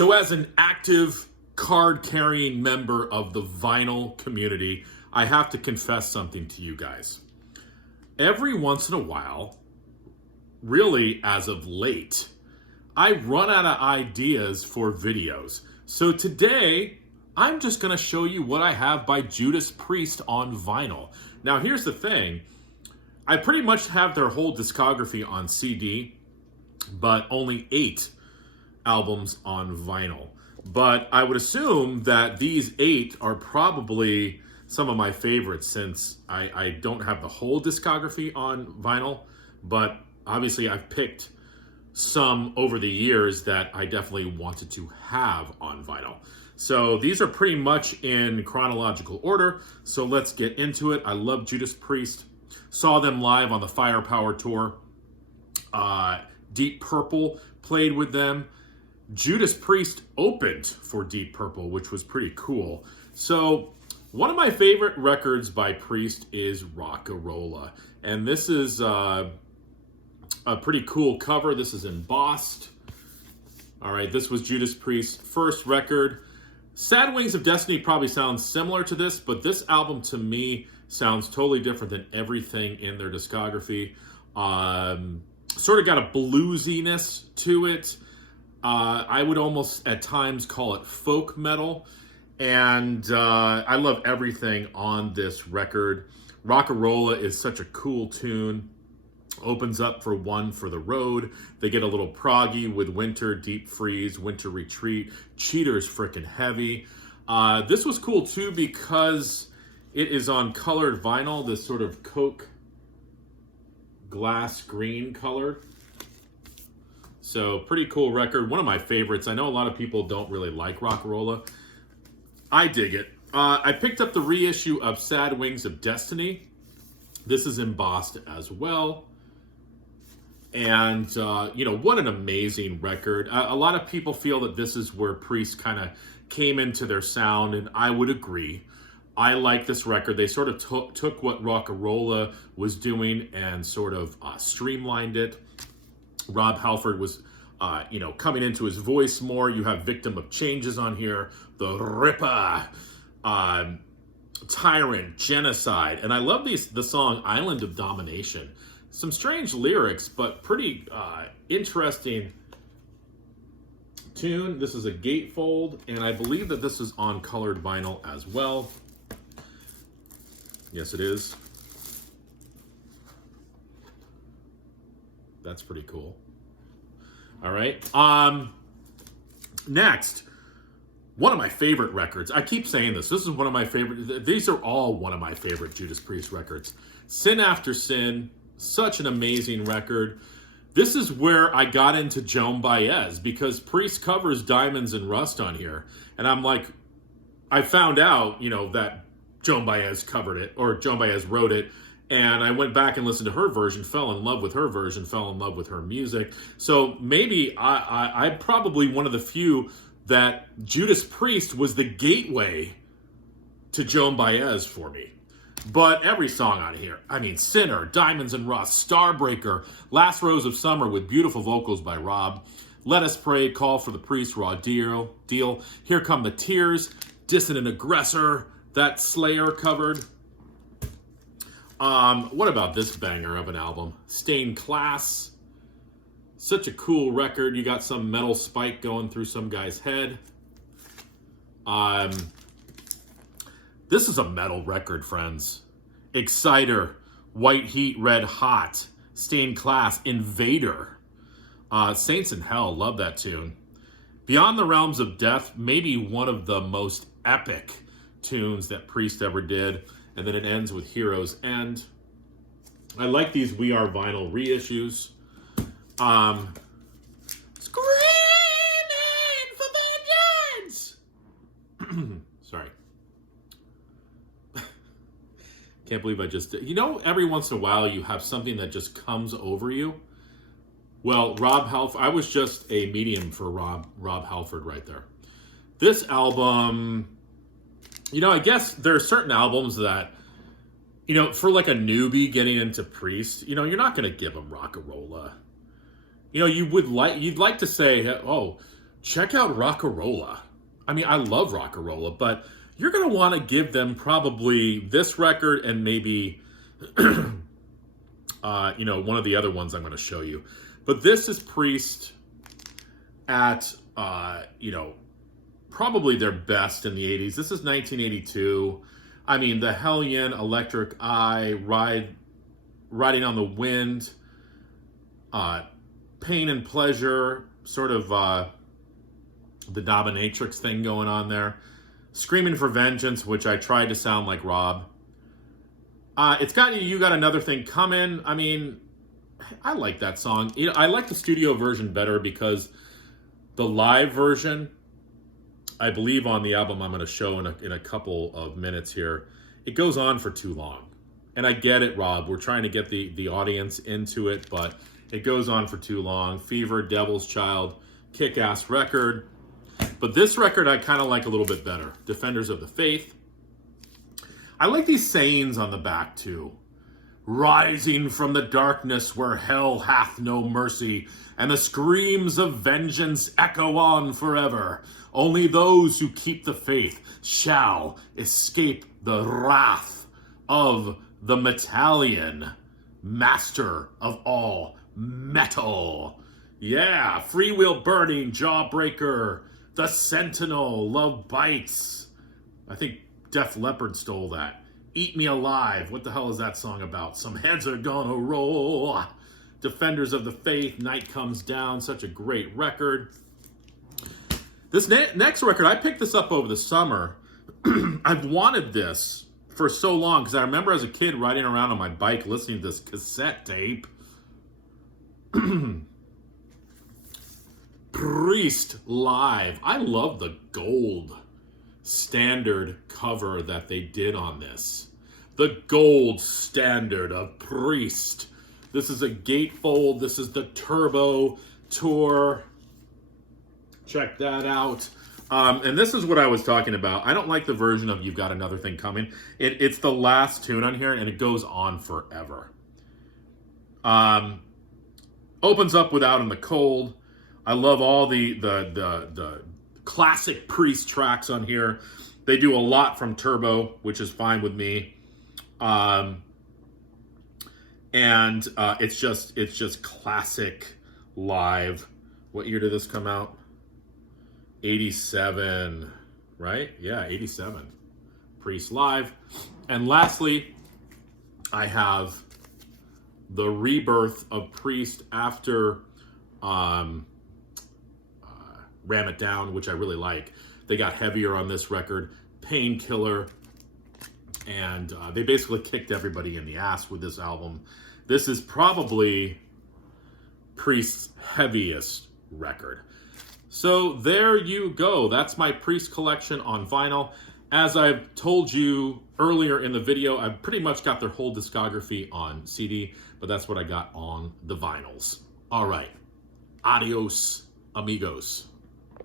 So as an active card-carrying member of the vinyl community, I have to confess something to you guys. Every once in a while, really as of late, I run out of ideas for videos. So today, I'm just going to show you what I have by Judas Priest on vinyl. Now here's the thing. I pretty much have their whole discography on CD, but only 8 albums on vinyl. But I would assume that these 8 are probably some of my favorites, since I don't have the whole discography on vinyl, but obviously I've picked some over the years that I definitely wanted to have on vinyl. So these are pretty much in chronological order, so let's get into it. I love Judas Priest. Saw them live on the Firepower tour. Deep Purple played with them. Judas Priest opened for Deep Purple, which was pretty cool. So one of my favorite records by Priest is Rolla. And this is a pretty cool cover. This is embossed. All right, this was Judas Priest's first record. Sad Wings of Destiny probably sounds similar to this, but this album to me sounds totally different than everything in their discography. Sort of got a bluesiness to it. I would almost at times call it folk metal. And I love everything on this record. Rolla is such a cool tune. Opens up for One for the Road. They get a little proggy with Winter, Deep Freeze, Winter Retreat. Cheater's freaking heavy. This was cool too because it is on colored vinyl, this sort of Coke glass green color. So pretty cool record. One of my favorites. I know a lot of people don't really like Rolla. I dig it. I picked up the reissue of Sad Wings of Destiny. This is embossed as well. And, what an amazing record. A lot of people feel that this is where Priest kind of came into their sound, and I would agree. I like this record. They sort of took what Rolla was doing and sort of streamlined it. Rob Halford was, coming into his voice more. You have Victim of Changes on here. The Ripper. Tyrant. Genocide. And I love the song Island of Domination. Some strange lyrics, but pretty interesting tune. This is a gatefold, and I believe that this is on colored vinyl as well. Yes, it is. That's pretty cool. All right. Next, one of my favorite records. I keep saying this. This is one of my favorite. These are all one of my favorite Judas Priest records. Sin After Sin. Such an amazing record. This is where I got into Joan Baez, because Priest covers Diamonds and Rust on here. And I'm like, I found out, that Joan Baez covered it, or Joan Baez wrote it. And I went back and listened to her version, fell in love with her version, fell in love with her music. So maybe I'm probably one of the few that Judas Priest was the gateway to Joan Baez for me. But every song on here, Sinner, Diamonds and Rust, Starbreaker, Last Rose of Summer with beautiful vocals by Rob, Let Us Pray, Call for the Priest, Raw Deal, Here Come the Tears, Dissident Aggressor, that Slayer covered. What about this banger of an album? Stained Class. Such a cool record. You got some metal spike going through some guy's head. This is a metal record, friends. Exciter, White Heat, Red Hot, Stained Class, Invader. Saints in Hell, love that tune. Beyond the Realms of Death, maybe one of the most epic tunes that Priest ever did. And then it ends with Heroes End. I like these We Are Vinyl reissues. Screaming for vengeance! Sorry. Can't believe I just did. Every once in a while you have something that just comes over you. Well, Rob Halford, I was just a medium for Rob Halford right there. This album, I guess there are certain albums that, for like a newbie getting into Priest, you're not going to give them Rolla. You'd like to say, oh, check out Rolla. I mean, I love Rolla, but you're going to want to give them probably this record and maybe, one of the other ones I'm going to show you. But this is Priest at, probably their best in the 80s. This is 1982. I mean, the Hellion, Electric Eye, Riding on the Wind, Pain and Pleasure, sort of the dominatrix thing going on there. Screaming for Vengeance, which I tried to sound like Rob. It's got You Got Another Thing Coming. I mean, I like that song. I like the studio version better because the live version, I believe on the album I'm going to show in a couple of minutes here, it goes on for too long. And I get it, Rob. We're trying to get the audience into it, but it goes on for too long. Fever, Devil's Child, kick-ass record. But this record I kind of like a little bit better. Defenders of the Faith. I like these sayings on the back too. Rising from the darkness where hell hath no mercy, and the screams of vengeance echo on forever. Only those who keep the faith shall escape the wrath of the Metallion, master of all metal. Yeah, Freewheel Burning, Jawbreaker, The Sentinel, Love Bites. I think Def Leppard stole that. Eat Me Alive. What the hell is that song about? Some heads are gonna roll. Defenders of the Faith, Night Comes Down. Such a great record. This next record, I picked this up over the summer. I've wanted this for so long because I remember as a kid riding around on my bike listening to this cassette tape. Priest Live. I love the gold standard cover that they did on this. The gold standard of Priest. This is a gatefold. This is the Turbo Tour. Check that out. And this is what I was talking about. I don't like the version of You've Got Another Thing Coming. It's the last tune on here, and it goes on forever. Opens up with Out in the Cold. I love all the classic Priest tracks on here. They do a lot from Turbo, which is fine with me. And it's just classic live. What year did this come out? 87, right? Yeah, 87. Priest Live. And lastly, I have the Rebirth of Priest after Ram It Down, which I really like. They got heavier on this record. Painkiller. And they basically kicked everybody in the ass with this album. This is probably Priest's heaviest record. So there you go. That's my Priest collection on vinyl. As I've told you earlier in the video, I've pretty much got their whole discography on CD, but that's what I got on the vinyls. All right. Adios, amigos.